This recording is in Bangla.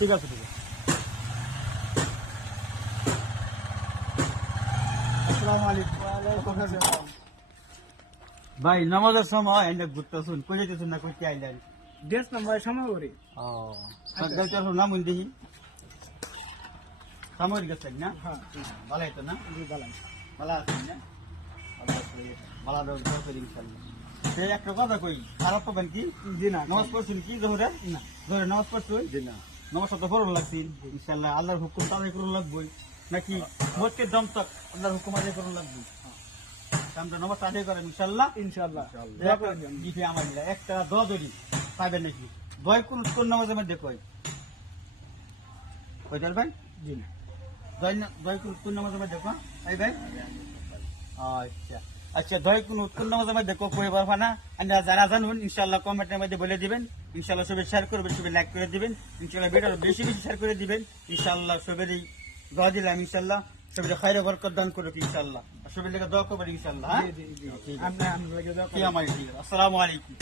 ঠিক আছে ঠিক আছে। আসসালামু আলাইকুম। ভাই নামাজের সময় এনে ঘুরতেছুন, কই যেতেছুন না কইতে আইলেন? দেশ নাম্বার সময় করি। ও যাইতেছুন নাম দেখি সামরিক গেছেন না? হ্যাঁ ভালো হইতো না? জি বালাই। ভালো আছেন না? ভালো দরকার ইনশাল্লাহ। সে একটা কথা কই, খারাপ পাবেন কি? জি না নামাজ পড়ছেন কি জোহরে? না জোহরে নামাজ পড়ছেন? জি না নামাজ তো পড়া লাগছে ইনশাল্লাহ। আল্লাহর হুকুম তাদের করুন লাগবই নাকি? মতকে দম তক আল্লাহর হুকুম আদায় করুন লাগবে। আমরা নামাজ আদায় করেন ইনশাল্লাহ। ইনশাআল্লাহ জিপে আমার একটা দোয়া ধরি পাইবেন নাকি? দয় কোন নামাজের মধ্যে কই কইতাল ভাই? জি না দয় কোন নামাজের মধ্যে কই এই ভাই? আচ্ছা আচ্ছা, দয় কোন নামাজের মধ্যে কই পারবা না? আমরা যারা জানুন ইনশাআল্লাহ কমেন্টের মধ্যে বলে দিবেন। ইনশাআল্লাহ সবাই শেয়ার করবেন, সবাই লাইক করে দিবেন। ইনশাআল্লাহ ভিডিও বেশি বেশি শেয়ার করে দিবেন। ইনশাআল্লাহ সবারই দোয়া দিলাম ইনশাআল্লাহ। সবাই খায়রে বরকত দান করুক ইনশাআল্লাহ। সবাই লেগে দোয়া করবেন ইনশাআল্লাহ। জি জি জি আমরা কি আমার আসসালামু আলাইকুম।